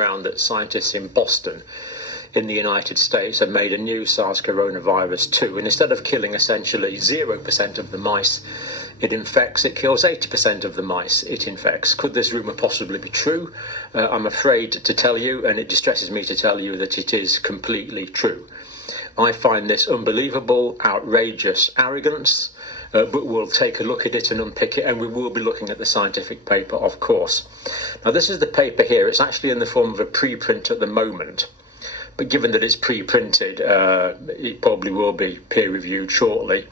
around that scientists in Boston in the United States have made a new SARS coronavirus 2, and instead of killing essentially 0% of the mice it infects, it kills 80% of the mice it infects. Could this rumour possibly be true? I'm afraid to tell you, and it distresses me to tell you, that it is completely true. I find this unbelievable, outrageous arrogance, but we'll take a look at it and unpick it, and we will be looking at the scientific paper, of course. Now, this is the paper here. It's actually in the form of a preprint at the moment, but given that it's pre-printed, it probably will be peer-reviewed shortly.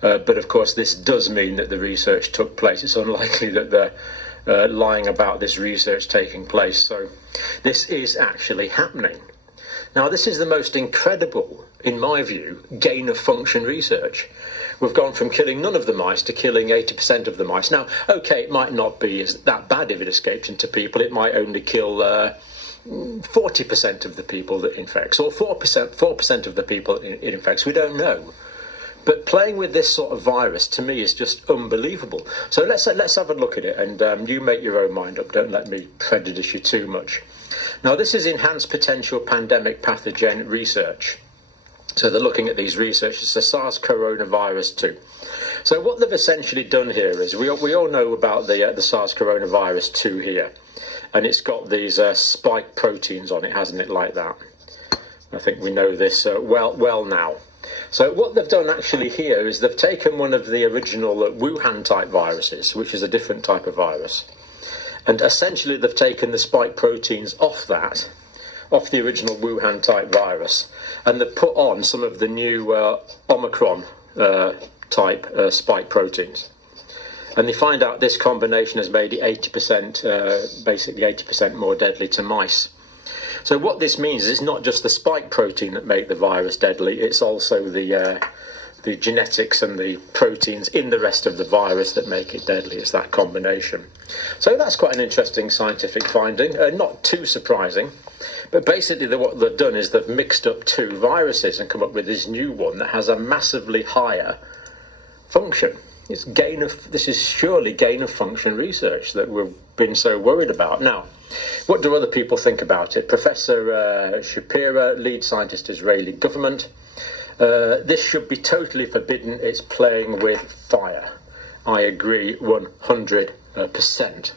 But of course, this does mean that the research took place. It's unlikely that they're lying about this research taking place. So this is actually happening. Now, this is the most incredible, in my view, gain-of-function research. We've gone from killing none of the mice to killing 80% of the mice. Now, okay, it might not be that bad if it escapes into people. It might only kill 40% of the people that infects, or 4% of the people it infects. We don't know. But playing with this sort of virus, to me, is just unbelievable. So let's have a look at it, and you make your own mind up. Don't let me prejudice you too much. Now, this is enhanced potential pandemic pathogen research. So they're looking at these research. It's the SARS coronavirus 2. So what they've essentially done here is, we all know about the SARS coronavirus 2 here. And it's got these spike proteins on it, hasn't it, like that? I think we know this well now. So what they've done actually here is they've taken one of the original Wuhan type viruses, which is a different type of virus. And essentially they've taken the spike proteins off the original Wuhan type virus, and they've put on some of the new Omicron type spike proteins. And they find out this combination has made it 80%, basically 80% more deadly to mice. So what this means is it's not just the spike protein that make the virus deadly, it's also the genetics and the proteins in the rest of the virus that make it deadly. It's that combination. So that's quite an interesting scientific finding, not too surprising. But basically what they've done is they've mixed up two viruses and come up with this new one that has a massively higher function. This is surely gain-of-function research that we've been so worried about. Now, what do other people think about it? Professor Shapira, lead scientist, Israeli government. This should be totally forbidden. It's playing with fire. I agree 100%.